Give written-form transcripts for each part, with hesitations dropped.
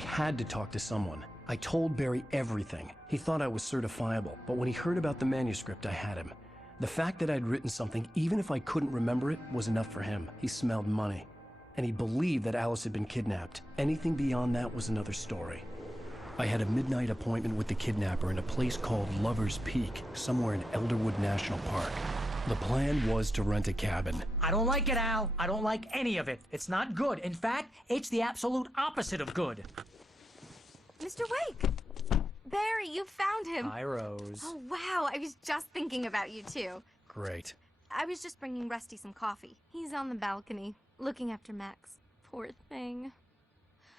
had to talk to someone. I told Barry everything. He thought I was certifiable, but when he heard about the manuscript, I had him. The fact that I'd written something, even if I couldn't remember it, was enough for him. He smelled money. And he believed that Alice had been kidnapped. Anything beyond that was another story. I had a midnight appointment with the kidnapper in a place called Lover's Peak, somewhere in Elderwood National Park. The plan was to rent a cabin. I don't like it, Al. I don't like any of it. It's not good. In fact, it's the absolute opposite of good. Mr. Wake! Barry, you found him. Hi, Rose. Oh, wow. I was just thinking about you, too. Great. I was just bringing Rusty some coffee. He's on the balcony, looking after Max. Poor thing.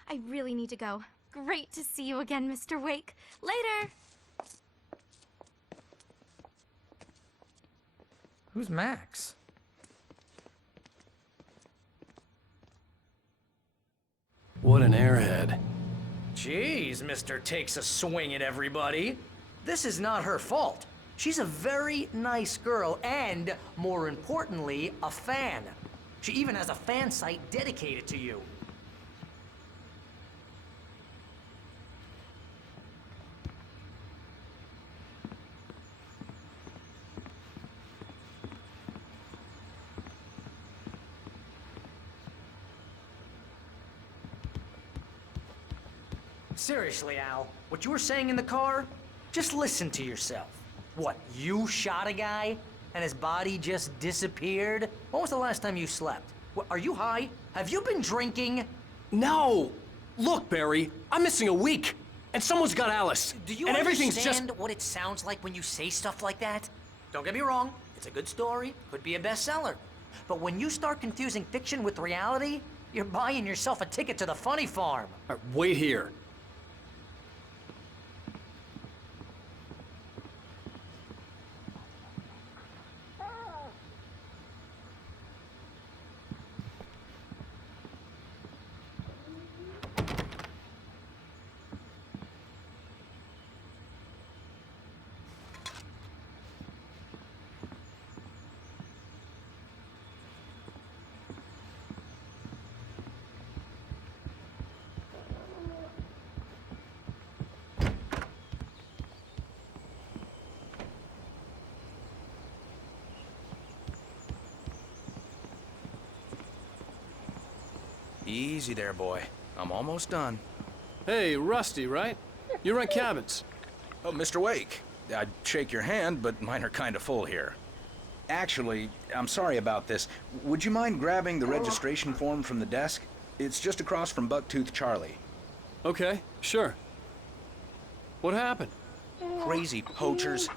I really need to go. Great to see you again, Mr. Wake. Later! Who's Max? What an airhead. Jeez, Mr. Takes a swing at everybody. This is not her fault. She's a very nice girl and, more importantly, a fan. She even has a fan site dedicated to you. Seriously, Al, what you were saying in the car? Just listen to yourself. What, you shot a guy and his body just disappeared? When was the last time you slept? What, are you high? Have you been drinking? No! Look, Barry, I'm missing a week, and someone's got Alice. Do you and everything's understand what it sounds like when you say stuff like that? Don't get me wrong, it's a good story, could be a bestseller. But when you start confusing fiction with reality, you're buying yourself a ticket to the funny farm. Wait here. Easy there, boy. I'm almost done. Hey, Rusty, right? You rent cabins. Oh, Mr. Wake. I'd shake your hand, but mine are kind of full here. Actually, I'm sorry about this. Would you mind grabbing the registration form from the desk? It's just across from Bucktooth Charlie. Okay, sure. What happened? Crazy poachers.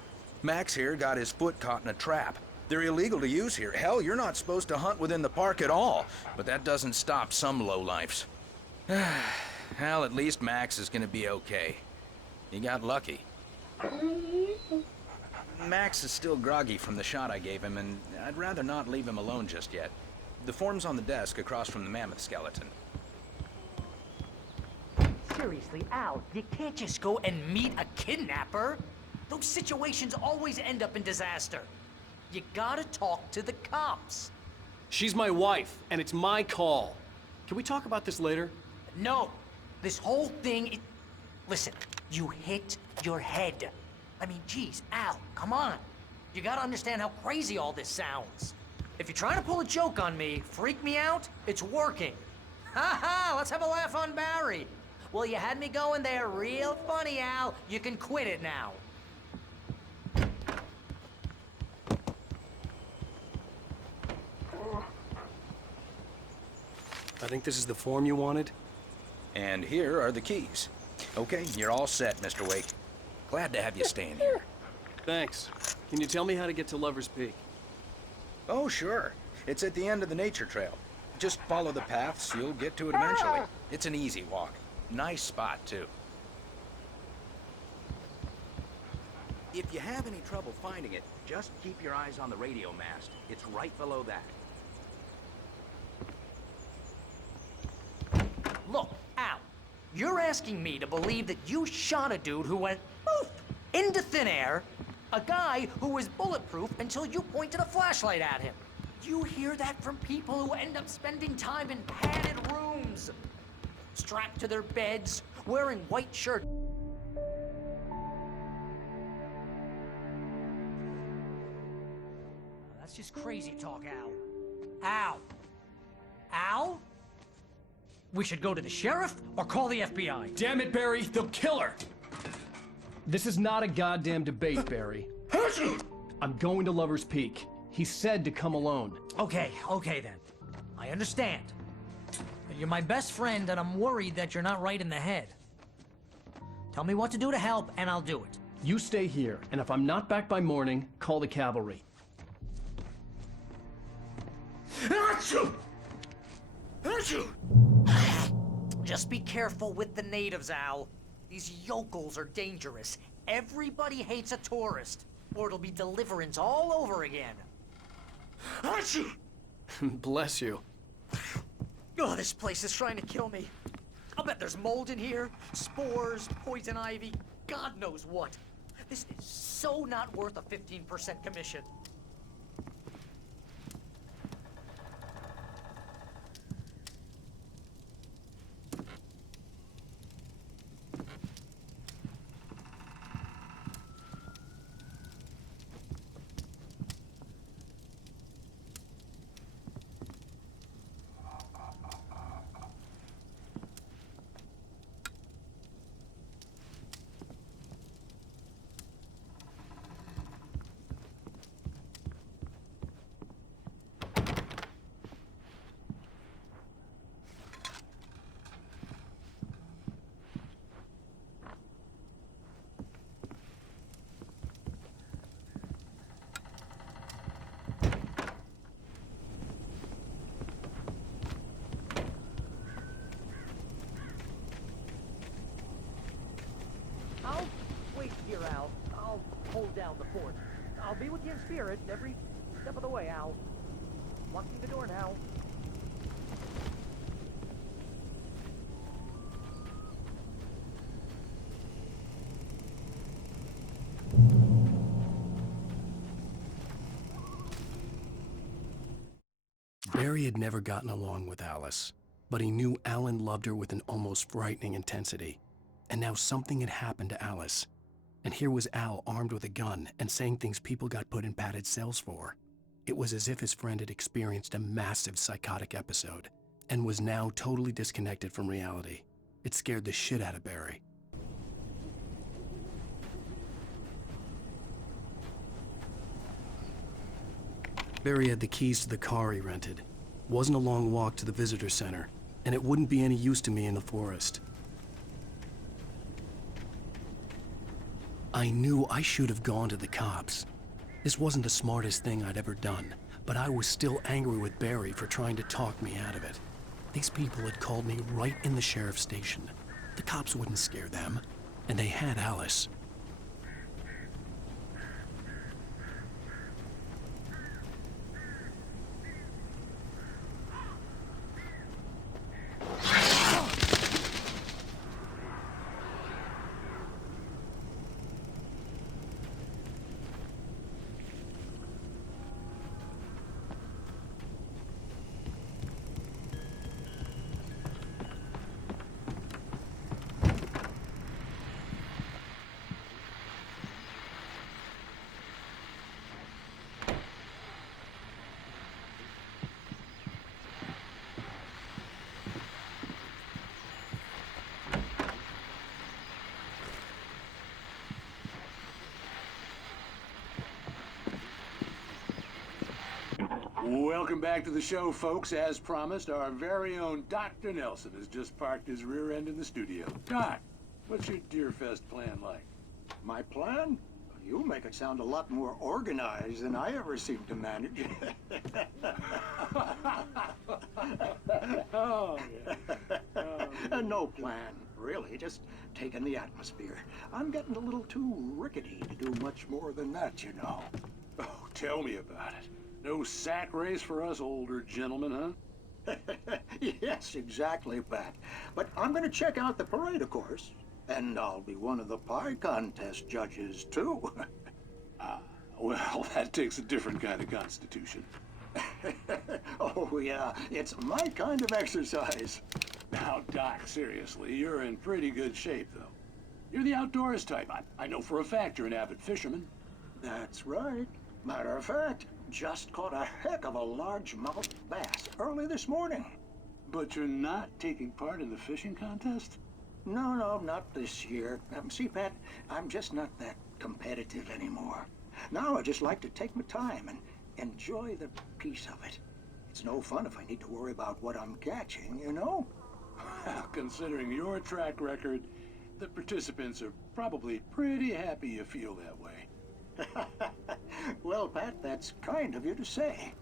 Max here got his foot caught in a trap. They're illegal to use here. Hell, you're not supposed to hunt within the park at all. But that doesn't stop some lowlifes. Hell, at least Max is gonna be okay. He got lucky. Max is still groggy from the shot I gave him, and I'd rather not leave him alone just yet. The form's on the desk across from the mammoth skeleton. Seriously, Al, you can't just go and meet a kidnapper. Those situations always end up in disaster. You gotta talk to the cops. She's my wife, and it's my call. Can we talk about this later? No, this whole thing, listen, you hit your head. I mean, geez, Al, come on. You gotta understand how crazy all this sounds. If you're trying to pull a joke on me, freak me out, it's working. Ha ha, let's have a laugh on Barry. Well, you had me going there real funny, Al. You can quit it now. I think this is the form you wanted. And here are the keys. Okay, you're all set, Mr. Wake. Glad to have you staying here. Thanks. Can you tell me how to get to Lover's Peak? Oh, sure. It's at the end of the nature trail. Just follow the paths, you'll get to it eventually. It's an easy walk. Nice spot, too. If you have any trouble finding it, just keep your eyes on the radio mast. It's right below that. Look, Al, you're asking me to believe that you shot a dude who went poof into thin air, a guy who was bulletproof until you pointed a flashlight at him. You hear that from people who end up spending time in padded rooms, strapped to their beds, wearing white shirt. That's just crazy talk, Al. Al! Al? We should go to the sheriff or call the FBI. Damn it, Barry, they'll kill her! This is not a goddamn debate, Barry. I'm going to Lover's Peak. He said to come alone. Okay then. I understand. But you're my best friend and I'm worried that you're not right in the head. Tell me what to do to help and I'll do it. You stay here, and if I'm not back by morning, call the cavalry. Just be careful with the natives, Al. These yokels are dangerous. Everybody hates a tourist, or it'll be Deliverance all over again. Bless you. Oh, this place is trying to kill me. I'll bet there's mold in here, spores, poison ivy, God knows what. This is so not worth a 15% commission. I'll wait here, Al. I'll hold down the fort. I'll be with you in spirit every step of the way, Al. Walk through the door now. Barry had never gotten along with Alice, but he knew Alan loved her with an almost frightening intensity. And now something had happened to Alice. And here was Al armed with a gun and saying things people got put in padded cells for. It was as if his friend had experienced a massive psychotic episode and was now totally disconnected from reality. It scared the shit out of Barry. Barry had the keys to the car he rented. Wasn't a long walk to the visitor center, and it wouldn't be any use to me in the forest. I knew I should have gone to the cops. This wasn't the smartest thing I'd ever done, but I was still angry with Barry for trying to talk me out of it. These people had called me right in the sheriff's station. The cops wouldn't scare them, and they had Alice. Welcome back to the show, folks. As promised, our very own Dr. Nelson has just parked his rear end in the studio. Doc, what's your Deerfest plan like? My plan? You make it sound a lot more organized than I ever seem to manage. Oh, yeah. No plan, really. Just taking the atmosphere. I'm getting a little too rickety to do much more than that, you know. Oh, tell me about it. No sack race for us older gentlemen, huh? Yes, exactly, Pat. But I'm going to check out the parade, of course. And I'll be one of the pie contest judges, too. Well, that takes a different kind of constitution. Oh, yeah. It's my kind of exercise. Now, Doc, seriously, you're in pretty good shape, though. You're the outdoors type. I know for a fact you're an avid fisherman. That's right. Matter of fact, just caught a heck of a largemouth bass early this morning. But you're not taking part in the fishing contest? No, not this year. See, Pat, I'm just not that competitive anymore. Now I just like to take my time and enjoy the peace of it. It's no fun if I need to worry about what I'm catching, you know? Well, considering your track record, the participants are probably pretty happy you feel that way. Well, Pat, that's kind of you to say.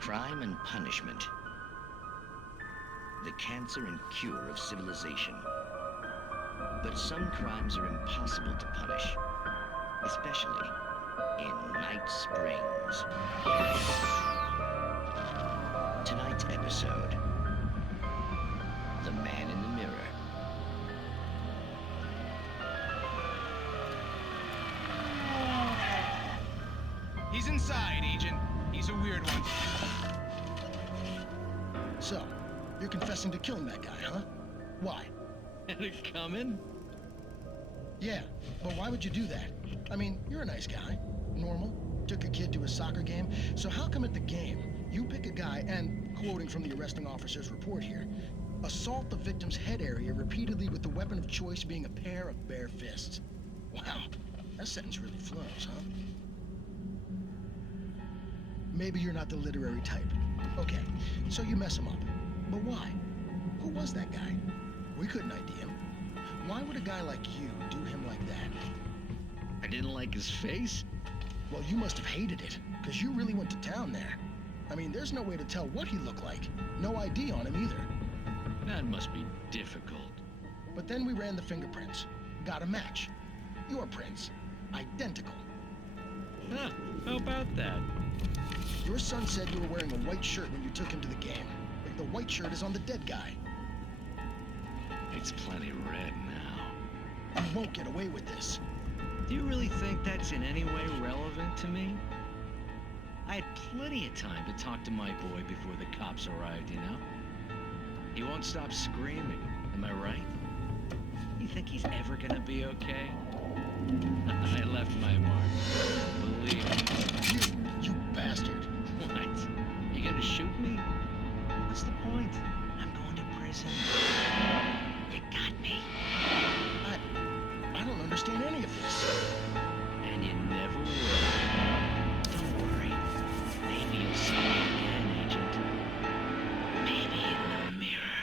Crime and punishment. The cancer and cure of civilization. But some crimes are impossible to punish, especially in Night Springs. Tonight's episode, The Man in the Mirror. He's inside, Agent. He's a weird one. So, you're confessing to killing that guy, huh? Why? Had it coming? Yeah, but why would you do that? I mean, you're a nice guy. Normal. Took a kid to a soccer game. So how come at the game, you pick a guy and, quoting from the arresting officer's report here, assault the victim's head area repeatedly with the weapon of choice being a pair of bare fists? Wow, that sentence really flows, huh? Maybe you're not the literary type. Okay, so you mess him up. But why? Who was that guy? We couldn't ID him. Why would a guy like you do him like that? I didn't like his face? Well, you must have hated it, because you really went to town there. I mean, there's no way to tell what he looked like. No ID on him either. That must be difficult. But then we ran the fingerprints. Got a match. Your prints. Identical. Huh, how about that? Your son said you were wearing a white shirt when you took him to the game. But the white shirt is on the dead guy. It's plenty red now. You won't get away with this. Do you really think that's in any way relevant to me? I had plenty of time to talk to my boy before the cops arrived, you know? He won't stop screaming, am I right? You think he's ever gonna be okay? I left my mark. Believe me. You bastard. What? You gonna shoot me? What's the point? I'm going to prison. You got me. I don't understand any of this. And you never will. Don't worry. Maybe you'll see me again, Agent. Maybe in the mirror.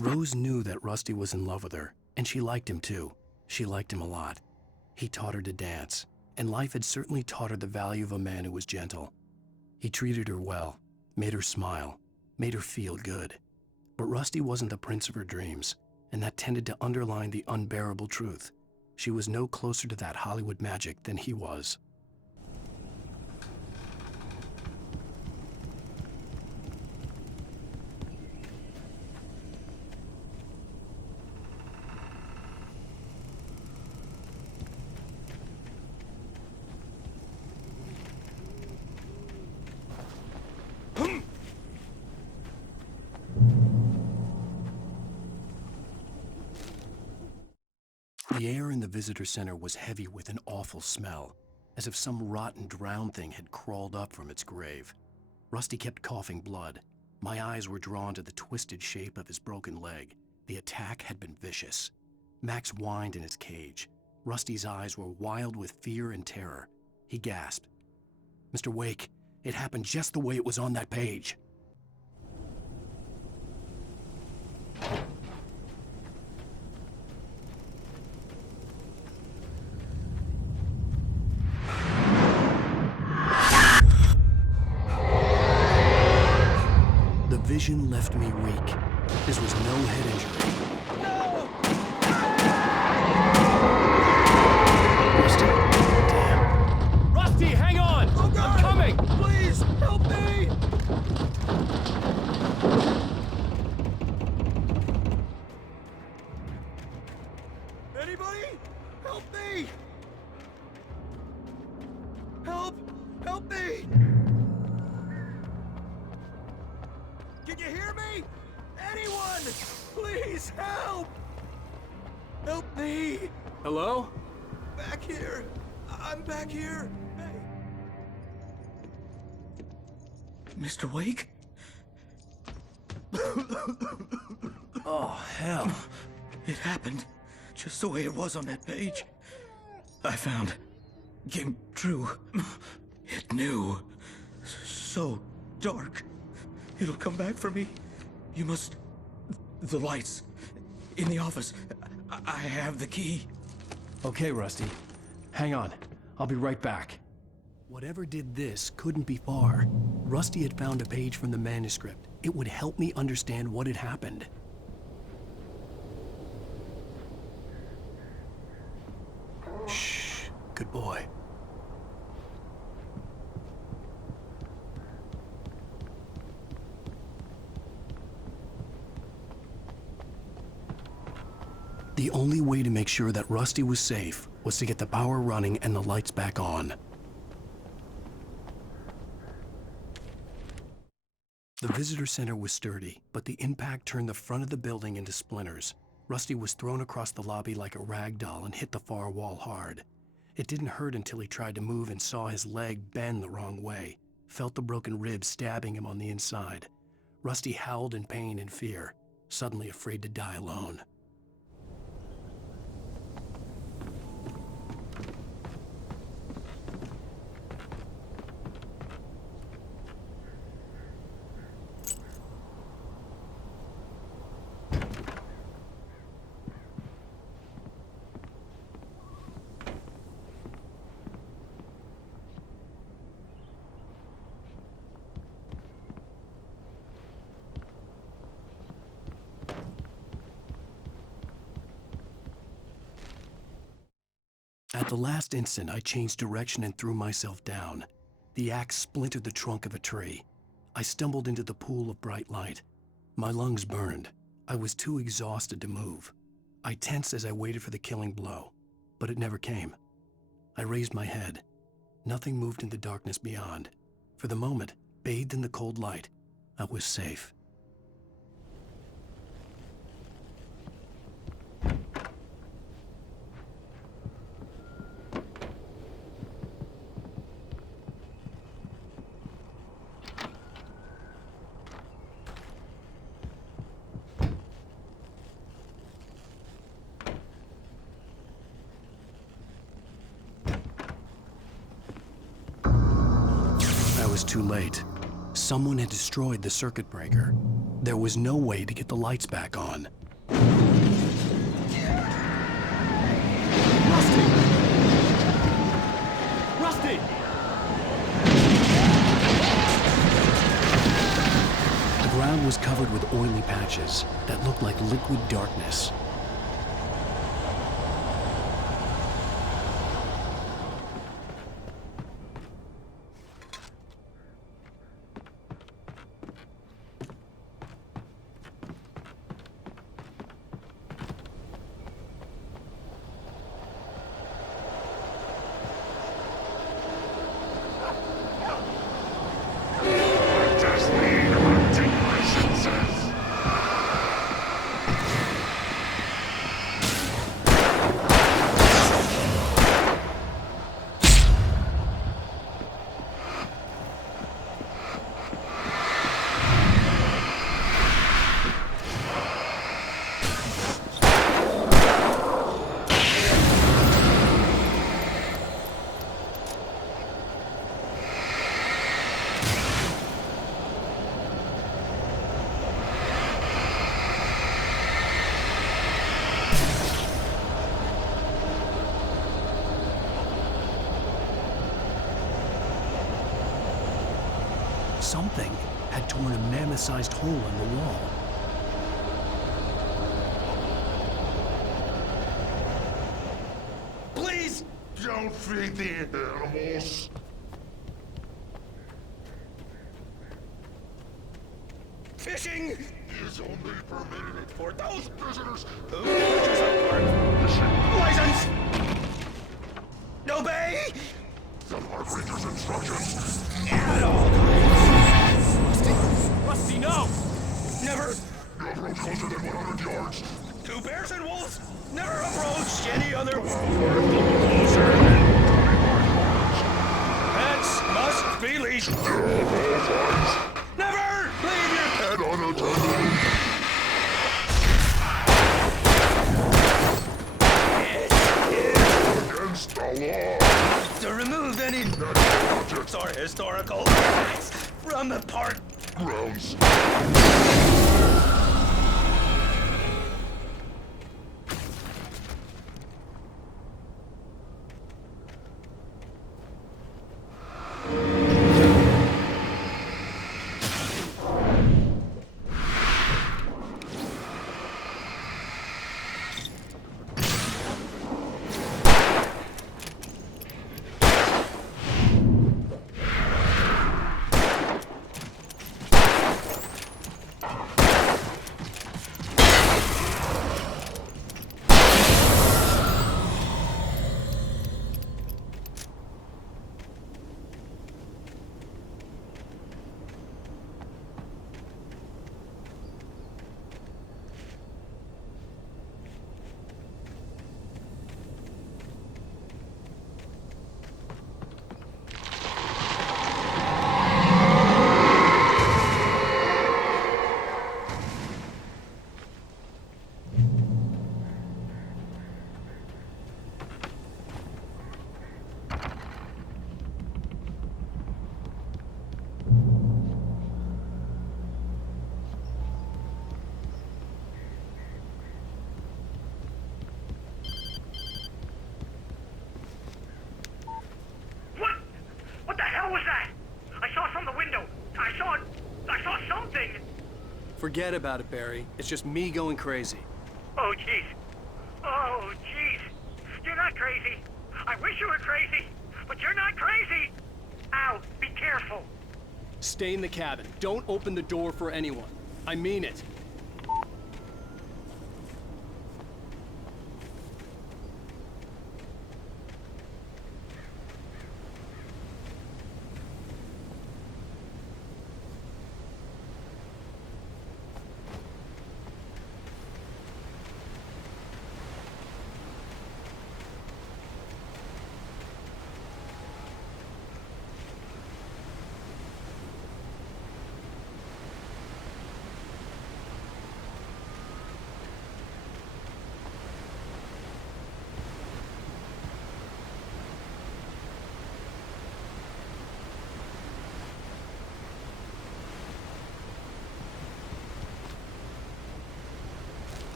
Rose knew that Rusty was in love with her, and she liked him too. She liked him a lot. He taught her to dance, and life had certainly taught her the value of a man who was gentle. He treated her well, made her smile, made her feel good. But Rusty wasn't the prince of her dreams, and that tended to underline the unbearable truth. She was no closer to that Hollywood magic than he was. The air in the visitor center was heavy with an awful smell, as if some rotten drowned thing had crawled up from its grave. Rusty kept coughing blood. My eyes were drawn to the twisted shape of his broken leg. The attack had been vicious. Max whined in his cage. Rusty's eyes were wild with fear and terror. He gasped. "Mr. Wake, it happened just the way it was on that page." The vision left me weak. This was no head injury. Rusty? Damn. Rusty, hang on! Oh, God. I'm coming! Please, help me! Anybody? Help me! Help! Help me! Can you hear me? Anyone! Please help! Help me! Hello? Back here! I'm back here! Hey! Mr. Wake? Oh, hell. It happened just the way it was on that page. I found. Came true. It knew. So dark. It'll come back for me. You must... The lights. In the office. I have the key. Okay, Rusty. Hang on. I'll be right back. Whatever did this couldn't be far. Rusty had found a page from the manuscript. It would help me understand what had happened. Shh. Good boy. The only way to make sure that Rusty was safe was to get the power running and the lights back on. The visitor center was sturdy, but the impact turned the front of the building into splinters. Rusty was thrown across the lobby like a rag doll and hit the far wall hard. It didn't hurt until he tried to move and saw his leg bend the wrong way, felt the broken ribs stabbing him on the inside. Rusty howled in pain and fear, suddenly afraid to die alone. At the last instant, I changed direction and threw myself down. The axe splintered the trunk of a tree. I stumbled into the pool of bright light. My lungs burned. I was too exhausted to move. I tensed as I waited for the killing blow, but it never came. I raised my head. Nothing moved in the darkness beyond. For the moment, bathed in the cold light, I was safe. I was too late. Someone had destroyed the circuit breaker. There was no way to get the lights back on. Rusty! The ground was covered with oily patches that looked like liquid darkness. Something had torn a mammoth-sized hole in the wall. Please! Don't feed the animals. Fishing Is only permitted for those visitors. who wishes a park. License! Obey! The park ranger's instructions. At all! Rusty, no! Never! You approach closer than 100 yards. Two bears and wolves never approached any other. Pets must be leashed. Never leave your Head unattended. Against the law. to remove any objects or historical artifacts from the park Grounds. What the hell was that? I saw from the window. I saw something. Forget about it, Barry. It's just me going crazy. Oh, jeez. Oh, jeez. You're not crazy. I wish you were crazy, but you're not crazy. Ow, be careful. Stay in the cabin. Don't open the door for anyone. I mean it.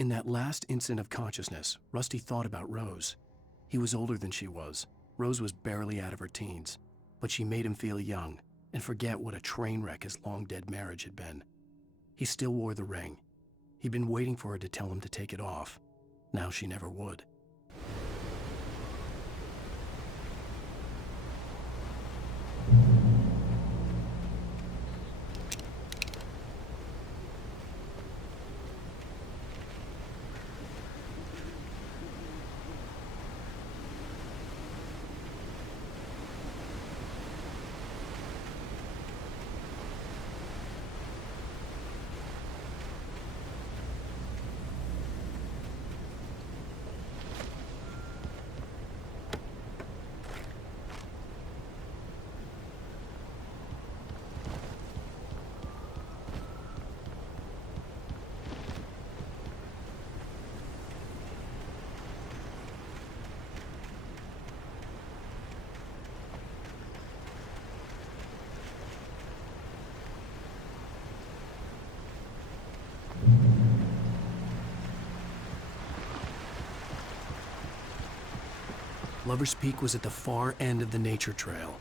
In that last instant of consciousness, Rusty thought about Rose. He was older than she was. Rose was barely out of her teens, but she made him feel young and forget what a train wreck his long-dead marriage had been. He still wore the ring. He'd been waiting for her to tell him to take it off. Now she never would. Lover's Peak was at the far end of the nature trail.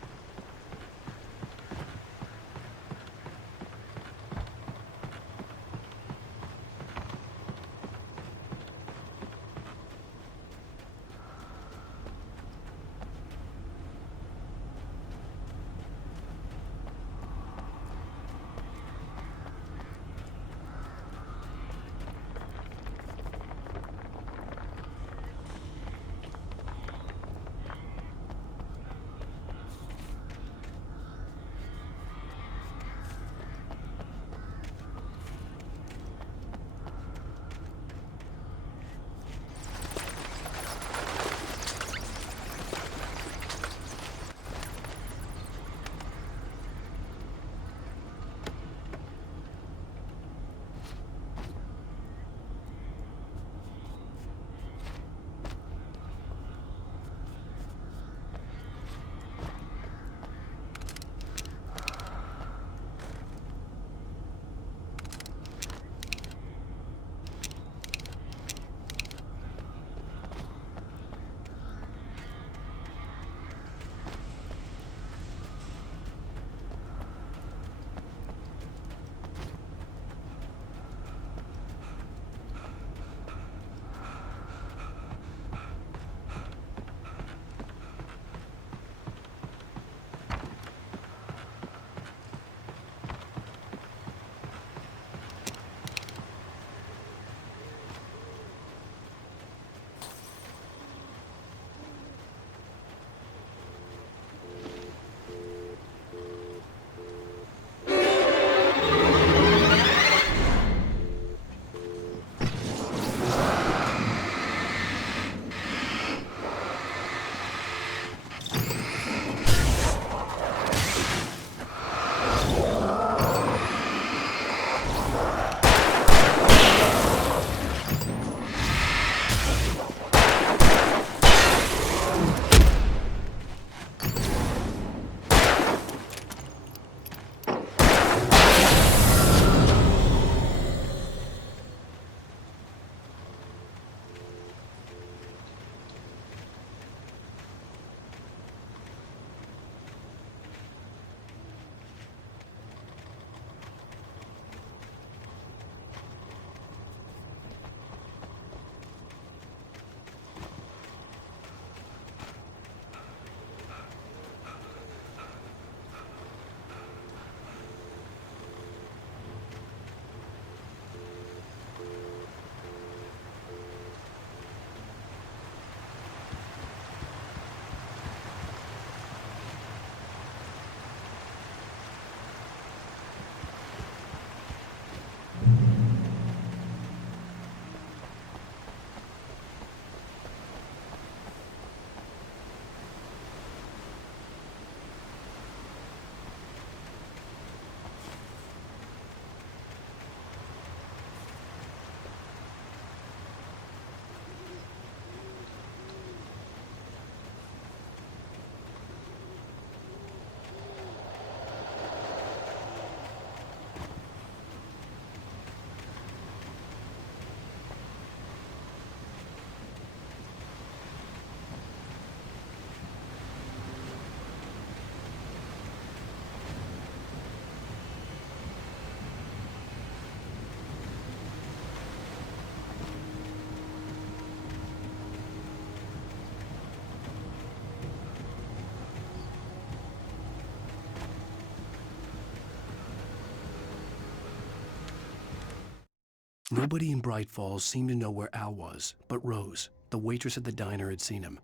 Nobody in Bright Falls seemed to know where Al was, but Rose, the waitress at the diner, had seen him.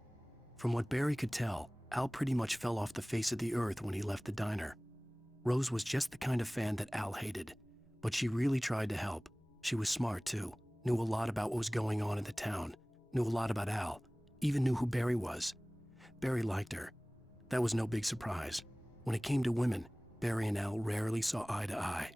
From what Barry could tell, Al pretty much fell off the face of the earth when he left the diner. Rose was just the kind of fan that Al hated, but she really tried to help. She was smart too, knew a lot about what was going on in the town, knew a lot about Al, even knew who Barry was. Barry liked her. That was no big surprise. When it came to women, Barry and Al rarely saw eye to eye.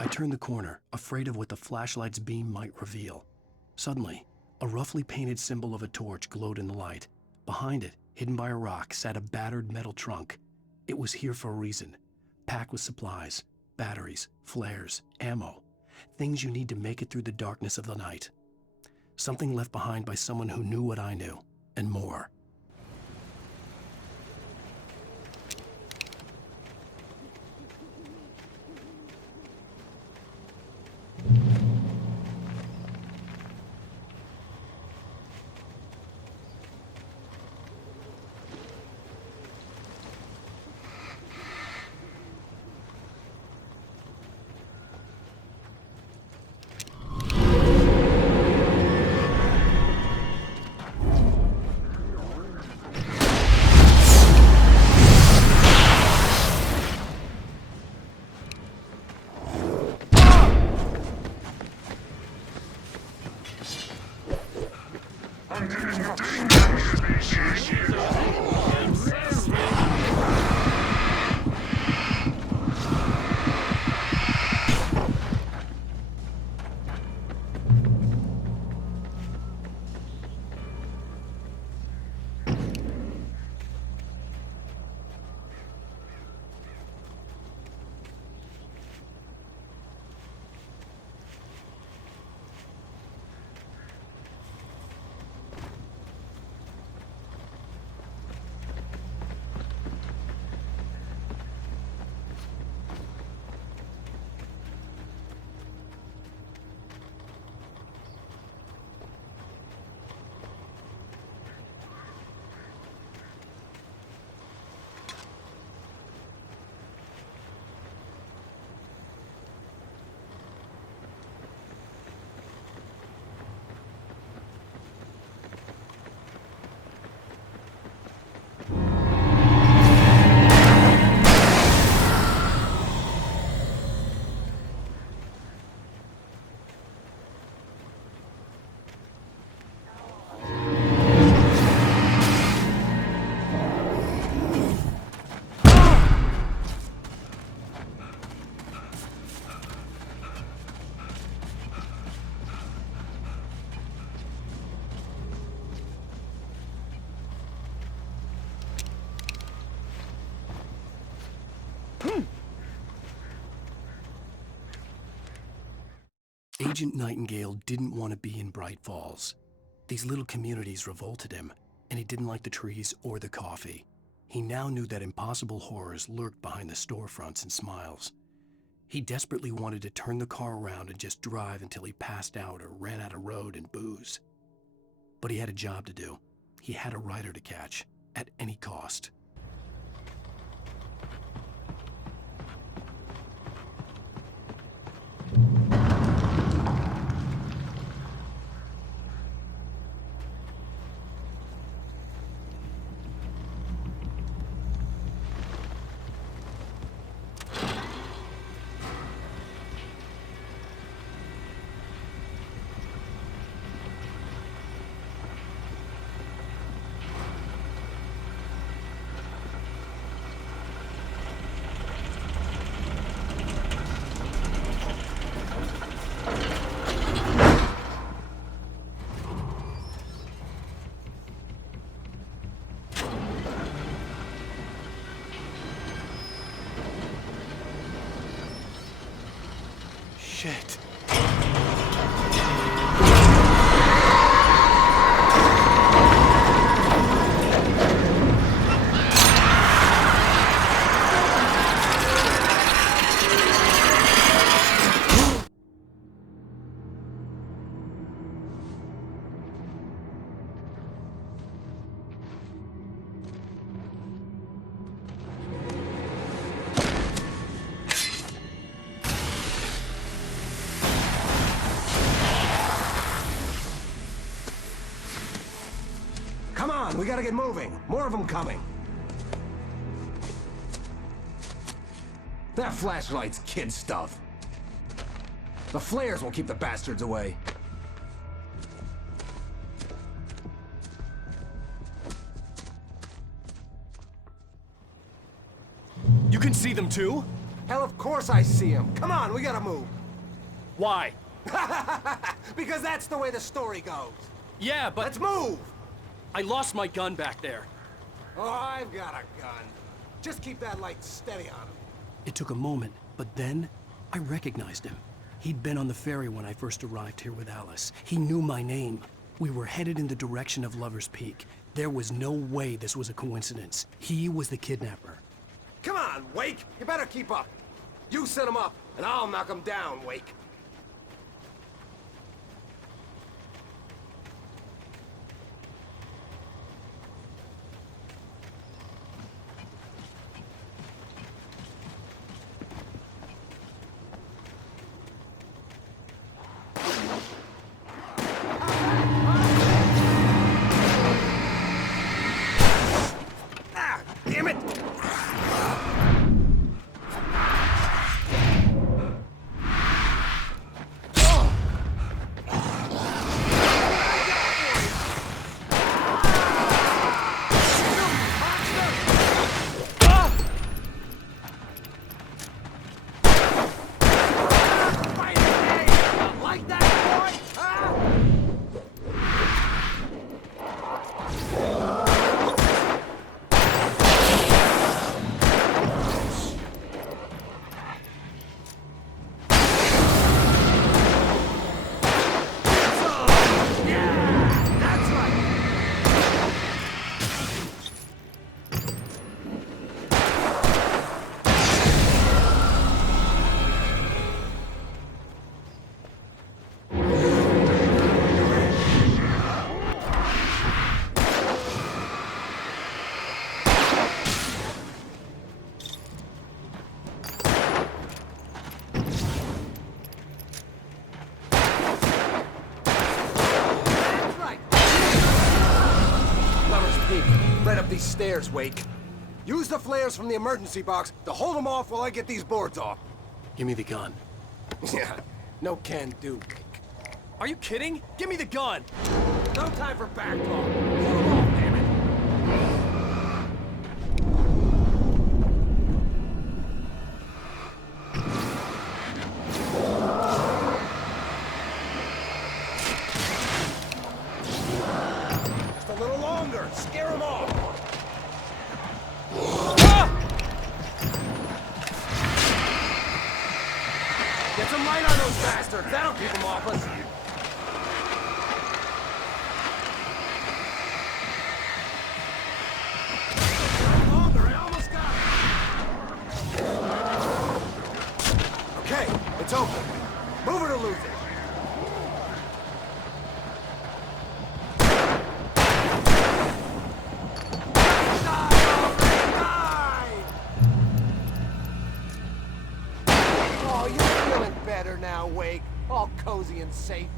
I turned the corner, afraid of what the flashlight's beam might reveal. Suddenly, a roughly painted symbol of a torch glowed in the light. Behind it, hidden by a rock, sat a battered metal trunk. It was here for a reason, packed with supplies, batteries, flares, ammo, things you need to make it through the darkness of the night. Something left behind by someone who knew what I knew, and more. Agent Nightingale didn't want to be in Bright Falls. These little communities revolted him, and he didn't like the trees or the coffee. He now knew that impossible horrors lurked behind the storefronts and smiles. He desperately wanted to turn the car around and just drive until he passed out or ran out of road and booze. But he had a job to do. He had a rider to catch, at any cost. Shit. Come on, we gotta get moving. More of them coming. That flashlight's kid stuff. The flares won't keep the bastards away. You can see them too? Hell, of course I see them. Come on, we gotta move. Why? Because that's the way the story goes. Yeah, but... Let's move! I lost my gun back there. Oh, I've got a gun. Just keep that light steady on him. It took a moment, but then I recognized him. He'd been on the ferry when I first arrived here with Alice. He knew my name. We were headed in the direction of Lover's Peak. There was no way this was a coincidence. He was the kidnapper. Come on, Wake! You better keep up. You set him up, and I'll knock him down, Wake. Damn it! Right up these stairs, Wake. Use the flares from the emergency box to hold them off while I get these boards off. Give me the gun. Yeah, no can do, Wake. Are you kidding? Give me the gun! No time for back talk. Hold them off, damn it. Just a little longer. Scare them off. Get some light on those bastards. That'll keep them off us. Longer. I almost got it. Okay, it's open. Move it or lose it. Better now, Wake. All cozy and safe.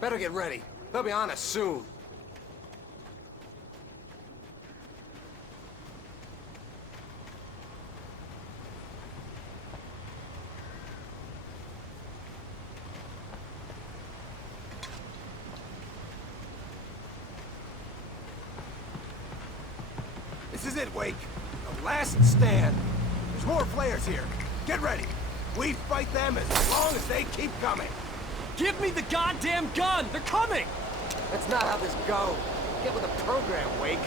Better get ready. They'll be on us soon. This is it, Wake. The last stand. There's more flares here. Get ready. We fight them as long as they keep coming. Give me the goddamn gun! They're coming! That's not how this goes. Get with the program, Wake.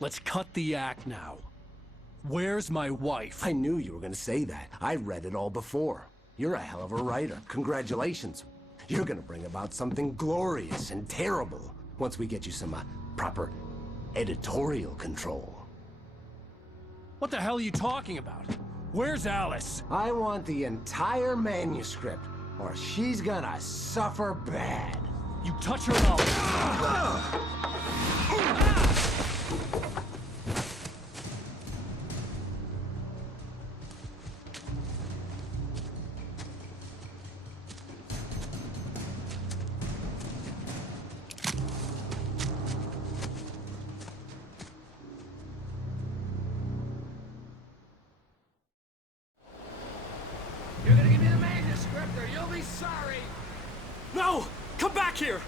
Let's cut the act now. Where's my wife? I knew you were gonna say that. I read it all before. You're a hell of a writer. Congratulations. You're gonna bring about something glorious and terrible once we get you some proper editorial control. What the hell are you talking about? Where's Alice? I want the entire manuscript, or she's gonna suffer bad. You touch her now. You're gonna give me the manuscript or you'll be sorry! No! Come back here!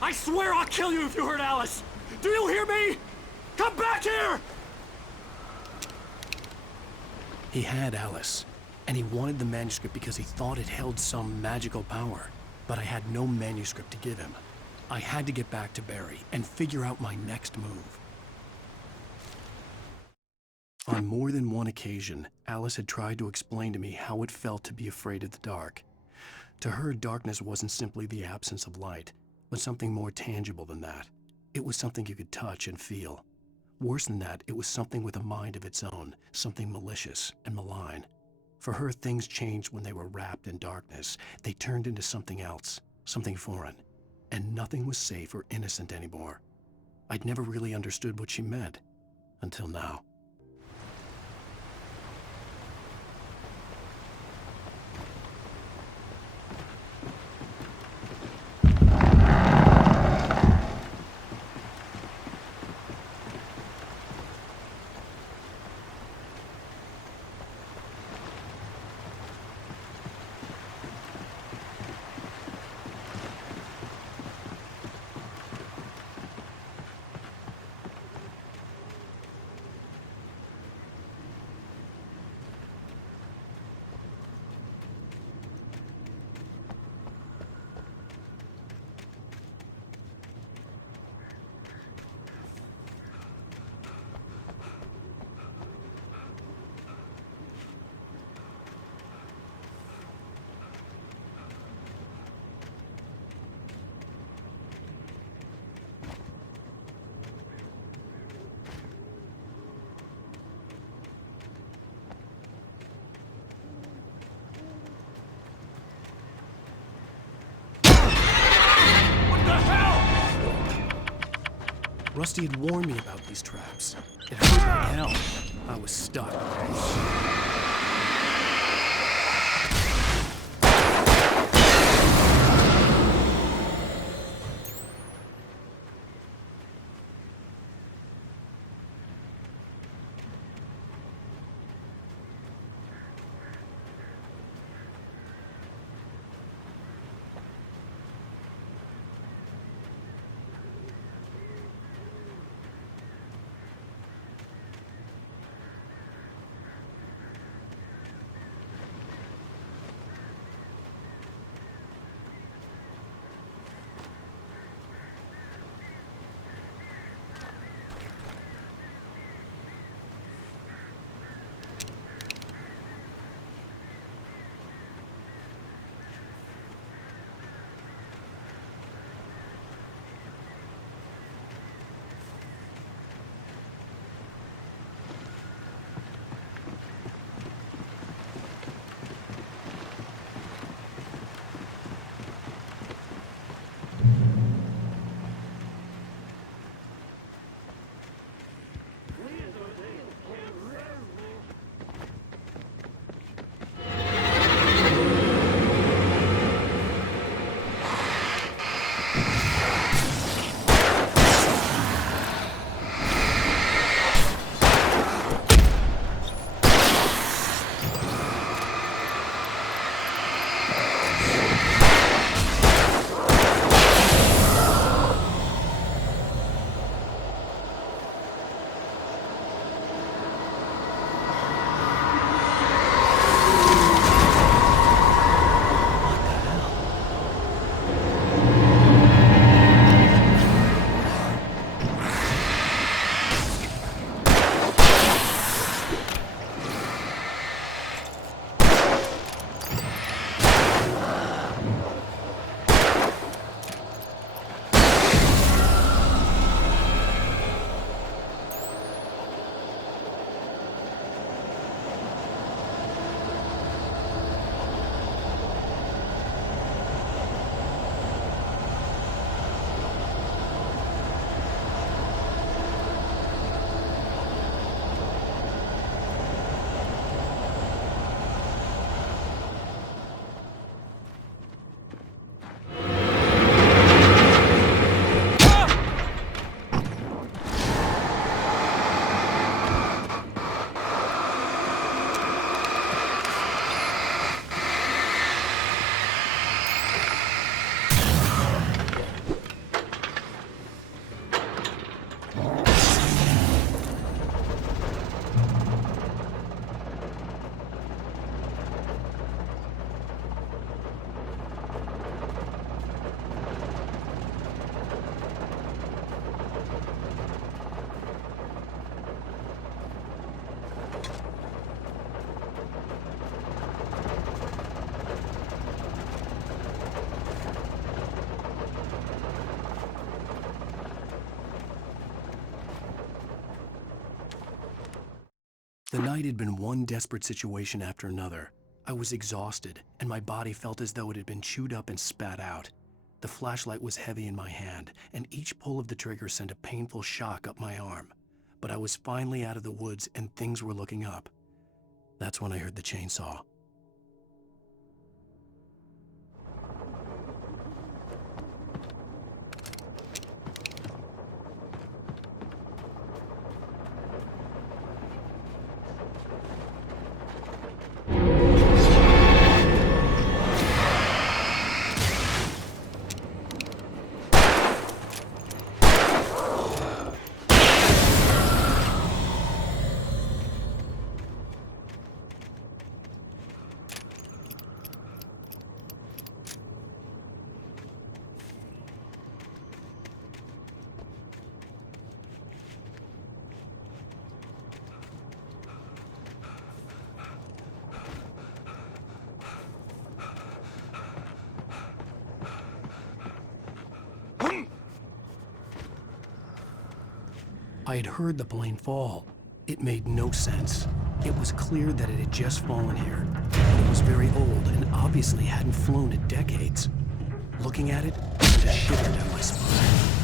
I swear I'll kill you if you hurt Alice! Do you hear me? Come back here! He had Alice, and he wanted the manuscript because he thought it held some magical power. But I had no manuscript to give him. I had to get back to Barry and figure out my next move. On more than one occasion, Alice had tried to explain to me how it felt to be afraid of the dark. To her, darkness wasn't simply the absence of light, but something more tangible than that. It was something you could touch and feel. Worse than that, it was something with a mind of its own, something malicious and malign. For her, things changed when they were wrapped in darkness. They turned into something else, something foreign, and nothing was safe or innocent anymore. I'd never really understood what she meant, until now. Rusty had warned me about these traps. It hurt like hell. I was stuck. The night had been one desperate situation after another. I was exhausted, and my body felt as though it had been chewed up and spat out. The flashlight was heavy in my hand, and each pull of the trigger sent a painful shock up my arm. But I was finally out of the woods, and things were looking up. That's when I heard the chainsaw. I had heard the plane fall. It made no sense. It was clear that it had just fallen here. It was very old and obviously hadn't flown in decades. Looking at it sent a shiver down my spine.